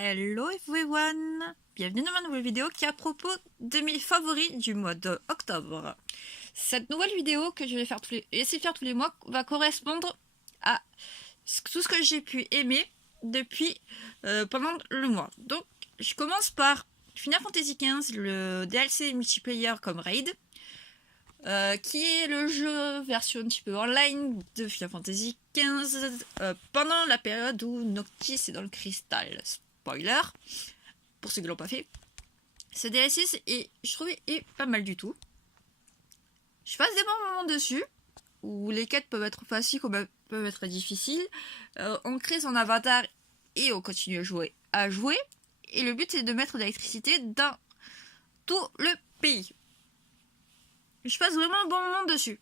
Hello everyone! Bienvenue dans ma nouvelle vidéo qui est à propos de mes favoris du mois d'octobre. Cette nouvelle vidéo que je vais essayer de faire tous les mois va correspondre à tout ce que j'ai pu aimer depuis pendant le mois. Donc je commence par Final Fantasy XV, le DLC multiplayer comme raid, qui est le jeu version un petit peu online de Final Fantasy XV pendant la période où Noctis est dans le cristal. Spoiler, pour ceux qui l'ont pas fait. Ce DLC je trouve est pas mal du tout. Je passe des bons moments dessus, où les quêtes peuvent être faciles comme peuvent être difficiles. On crée son avatar et on continue à jouer. Et le but c'est de mettre de l'électricité dans tout le pays. Je passe vraiment un bon moment dessus.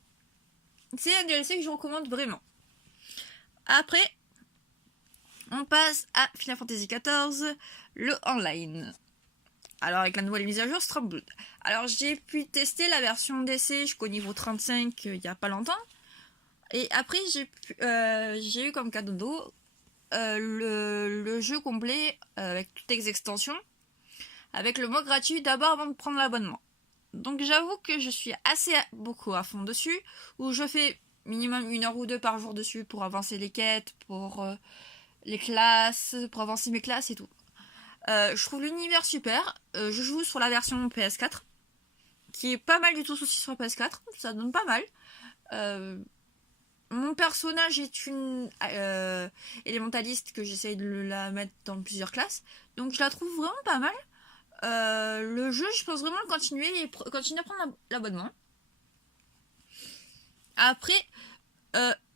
C'est un DLC que je recommande vraiment. Après, on passe à Final Fantasy XIV, le online. Alors avec la nouvelle mise à jour Stormblood. Alors j'ai pu tester la version d'essai jusqu'au niveau 35 il n'y a pas longtemps. Et après j'ai eu comme cadeau le jeu complet avec toutes les extensions. Avec le mois gratuit d'abord avant de prendre l'abonnement. Donc j'avoue que je suis beaucoup à fond dessus. Où je fais minimum 1 heure ou 2 par jour dessus pour avancer les quêtes, pour les classes, pour avancer mes classes et tout. Je trouve l'univers super. Je joue sur la version PS4, qui est pas mal du tout aussi sur PS4. Ça donne pas mal. Mon personnage est une élémentaliste que j'essaye de la mettre dans plusieurs classes. Donc je la trouve vraiment pas mal. Le jeu, je pense vraiment le continuer à prendre l'abonnement. Après,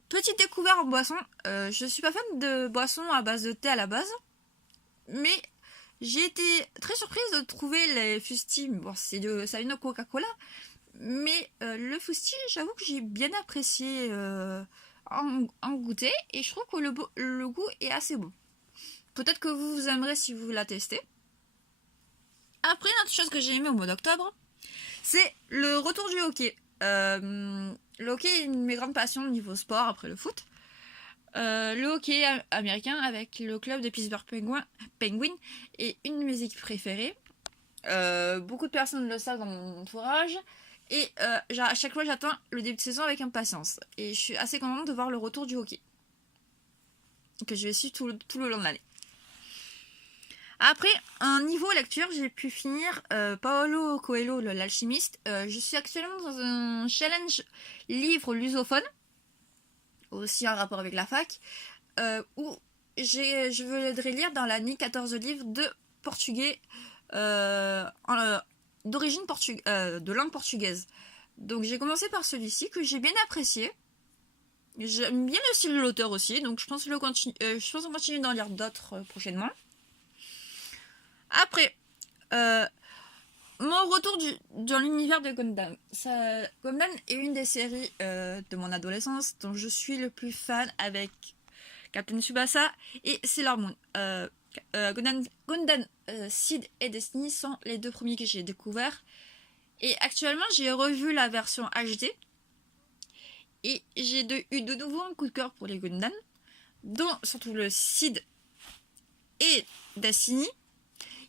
petite découverte en boisson. Je suis pas fan de boissons à base de thé à la base. Mais j'ai été très surprise de trouver les Fusti. Bon, ça vient de Coca-Cola. Mais le Fusti, j'avoue que j'ai bien apprécié en goûter. Et je trouve que le goût est assez bon. Peut-être que vous aimerez si vous la testez. Après, une autre chose que j'ai aimé au mois d'octobre, c'est le retour du hockey. Le hockey est une de mes grandes passions au niveau sport après le foot. Le hockey américain avec le club de Pittsburgh Penguins est une de mes équipes préférées. Beaucoup de personnes le savent dans mon entourage. Et à chaque fois, j'attends le début de saison avec impatience. Et je suis assez contente de voir le retour du hockey, que je vais suivre tout le long de l'année. Après, un niveau lecture, j'ai pu finir Paolo Coelho, l'alchimiste. Je suis actuellement dans un challenge livre lusophone, aussi en rapport avec la fac, où je voudrais lire dans l'année 14 livres de portugais d'origine de langue portugaise. Donc j'ai commencé par celui-ci que j'ai bien apprécié. J'aime bien le style de l'auteur aussi, donc je pense qu'on continue d'en lire d'autres prochainement. Après, mon retour dans l'univers de Gundam. Gundam est une des séries de mon adolescence dont je suis le plus fan avec Captain Tsubasa et Sailor Moon. Gundam Seed et Destiny sont les deux premiers que j'ai découverts. Et actuellement, j'ai revu la version HD. Et j'ai eu de nouveau un coup de cœur pour les Gundam, dont surtout le Seed et Destiny.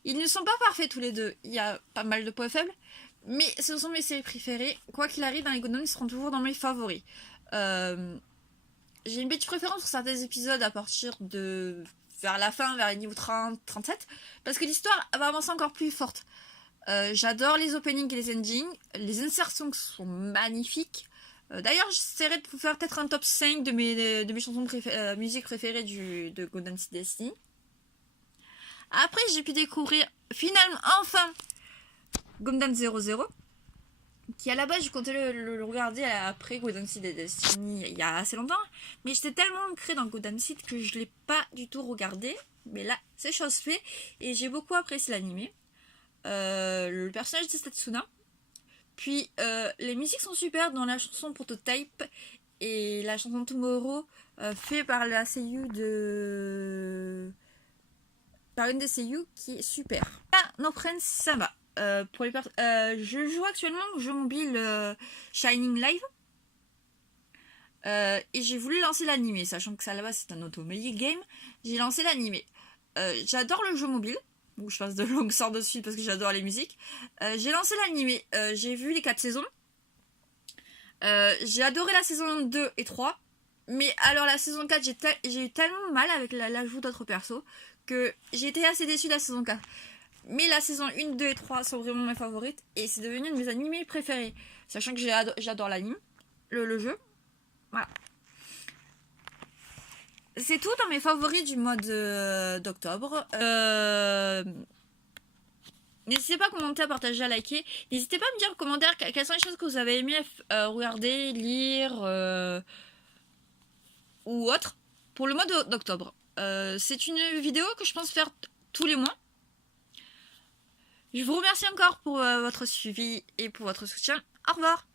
Ils ne sont pas parfaits tous les deux. Il y a pas mal de points faibles. Mais ce sont mes séries préférées. Quoi qu'il arrive, dans les Gundam, ils seront toujours dans mes favoris. J'ai une petite préférence pour certains épisodes à partir de vers la fin, vers les niveaux 30-37. Parce que l'histoire va avancer encore plus forte. J'adore les openings et les endings. Les insertions sont magnifiques. D'ailleurs, j'essaierai de vous faire peut-être un top 5 de mes chansons musique préférées de Gundam Seed Destiny. Après, j'ai pu découvrir finalement, enfin, Gundam 00, qui à la base, je comptais le regarder après Gundam Seed et Destiny il y a assez longtemps, mais j'étais tellement ancrée dans Gundam Seed que je ne l'ai pas du tout regardé. Mais là, c'est chose fait, et j'ai beaucoup apprécié l'animé. Le personnage de Setsuna. Puis, les musiques sont super dans la chanson Prototype et la chanson Tomorrow, fait par la seiyuu par une des seiyuu qui est super. Là, No Prince Samba. Je joue actuellement au jeu mobile Shining Live. Et j'ai voulu lancer l'animé, sachant que ça là-bas c'est un automobile game. J'ai lancé l'animé. j'adore le jeu mobile, où je passe de longues sortes dessus parce que j'adore les musiques. J'ai lancé l'animé, j'ai vu les 4 saisons. J'ai adoré la saison 2 et 3. Mais alors la saison 4, j'ai eu tellement mal avec l'ajout d'autres persos que j'ai été assez déçue de la saison 4. Mais la saison 1, 2 et 3 sont vraiment mes favorites et c'est devenu un de mes animés préférés. Sachant que j'adore l'anime, le jeu. Voilà. C'est tout dans mes favoris du mois d'octobre. N'hésitez pas à commenter, à partager, à liker. N'hésitez pas à me dire en commentaire quelles sont les choses que vous avez aimé regarder, lire ou autre pour le mois d'octobre. C'est une vidéo que je pense faire tous les mois. Je vous remercie encore pour votre suivi et pour votre soutien. Au revoir.